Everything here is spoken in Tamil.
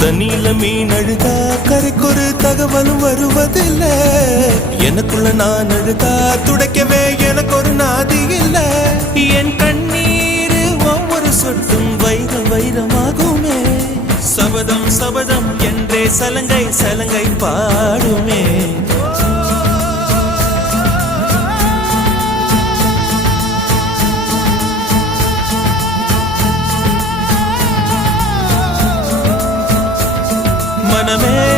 தண்ணியில மீன் அழுதா கரைக்கொரு தகவலும் வருவதில்ல. எனக்குள்ள நான் அழுதா துடைக்கவே எனக்கு ஒரு நாதி இல்ல. என் கண்ணீர் ஒவ்வொரு சொட்டும் வைரம் வைரமாகுமே. சபதம் சபதம் என்றே சலங்கை சலங்கை பாடுமே. மனமே